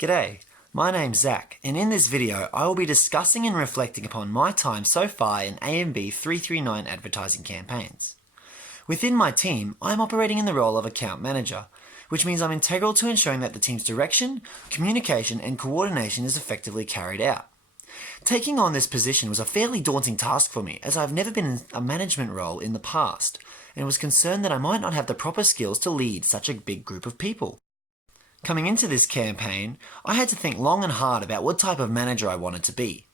G'day, my name's Zach, and in this video I will be discussing and reflecting upon my time so far in AMB339 advertising campaigns. Within my team, I'm operating in the role of account manager, which means I'm integral to ensuring that the team's direction, communication and coordination is effectively carried out. Taking on this position was a fairly daunting task for me, as I've never been in a management role in the past, and was concerned that I might not have the proper skills to lead such a big group of people. Coming into this campaign, I had to think long and hard about what type of manager I wanted to be.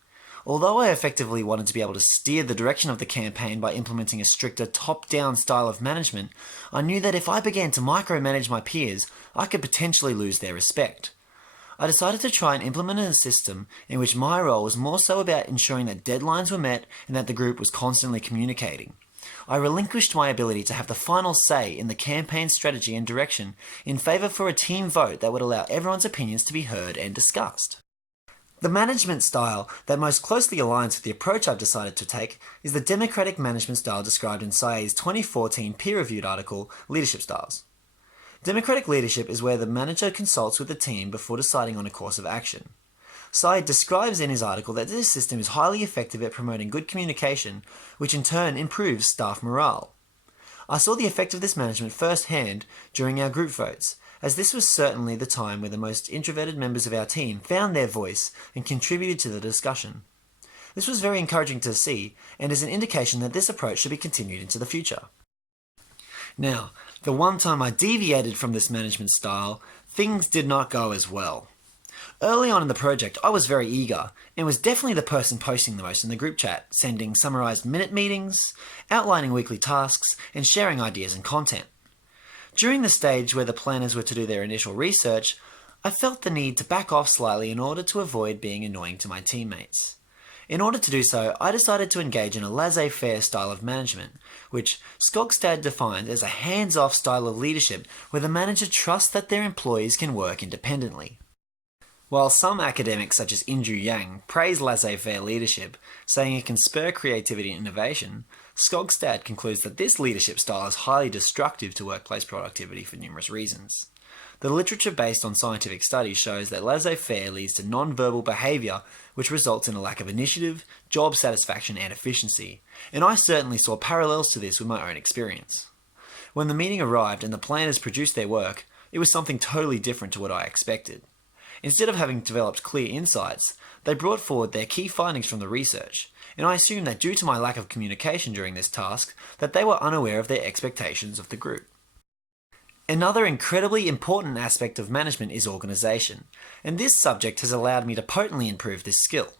Although I effectively wanted to be able to steer the direction of the campaign by implementing a stricter top-down style of management, I knew that if I began to micromanage my peers, I could potentially lose their respect. I decided to try and implement a system in which my role was more so about ensuring that deadlines were met and that the group was constantly communicating. I relinquished my ability to have the final say in the campaign strategy and direction in favour for a team vote that would allow everyone's opinions to be heard and discussed. The management style that most closely aligns with the approach I've decided to take is the democratic management style described in SIA's 2014 peer-reviewed article, Leadership Styles. Democratic leadership is where the manager consults with the team before deciding on a course of action. Syed describes in his article that this system is highly effective at promoting good communication, which in turn improves staff morale. I saw the effect of this management firsthand during our group votes, as this was certainly the time where the most introverted members of our team found their voice and contributed to the discussion. This was very encouraging to see, and is an indication that this approach should be continued into the future. Now, the one time I deviated from this management style, things did not go as well. Early on in the project, I was very eager, and was definitely the person posting the most in the group chat, sending summarised minute meetings, outlining weekly tasks, and sharing ideas and content. During the stage where the planners were to do their initial research, I felt the need to back off slightly in order to avoid being annoying to my teammates. In order to do so, I decided to engage in a laissez-faire style of management, which Skogstad defines as a hands-off style of leadership where the manager trusts that their employees can work independently. While some academics such as Inju Yang praise laissez-faire leadership, saying it can spur creativity and innovation, Skogstad concludes that this leadership style is highly destructive to workplace productivity for numerous reasons. The literature based on scientific studies shows that laissez-faire leads to non-verbal behaviour, which results in a lack of initiative, job satisfaction and efficiency, and I certainly saw parallels to this with my own experience. When the meeting arrived and the planners produced their work, it was something totally different to what I expected. Instead of having developed clear insights, they brought forward their key findings from the research, and I assumed that due to my lack of communication during this task, that they were unaware of their expectations of the group. Another incredibly important aspect of management is organisation, and this subject has allowed me to potently improve this skill.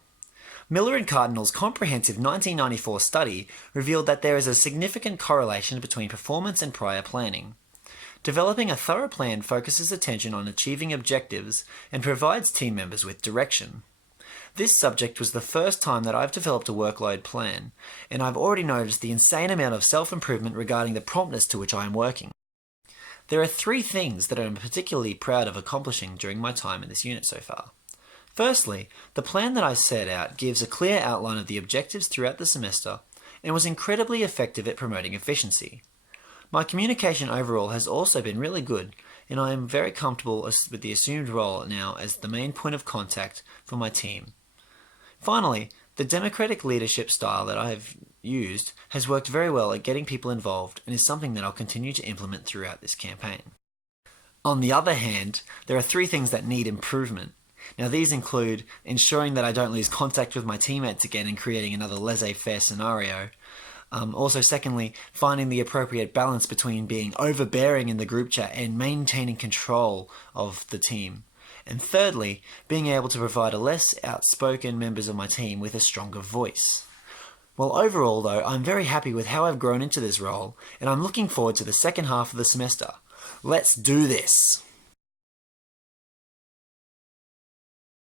Miller and Cardinal's comprehensive 1994 study revealed that there is a significant correlation between performance and prior planning. Developing a thorough plan focuses attention on achieving objectives and provides team members with direction. This subject was the first time that I've developed a workload plan, and I've already noticed the insane amount of self-improvement regarding the promptness to which I am working. There are 3 things that I'm particularly proud of accomplishing during my time in this unit so far. Firstly, the plan that I set out gives a clear outline of the objectives throughout the semester and was incredibly effective at promoting efficiency. My communication overall has also been really good, and I am very comfortable with the assumed role now as the main point of contact for my team. Finally, the democratic leadership style that I have used has worked very well at getting people involved and is something that I'll continue to implement throughout this campaign. On the other hand, there are 3 things that need improvement. Now these include ensuring that I don't lose contact with my teammates again and creating another laissez-faire scenario. Also, secondly, finding the appropriate balance between being overbearing in the group chat and maintaining control of the team. And thirdly, being able to provide a less outspoken members of my team with a stronger voice. Well, overall though, I'm very happy with how I've grown into this role, and I'm looking forward to the second half of the semester. Let's do this!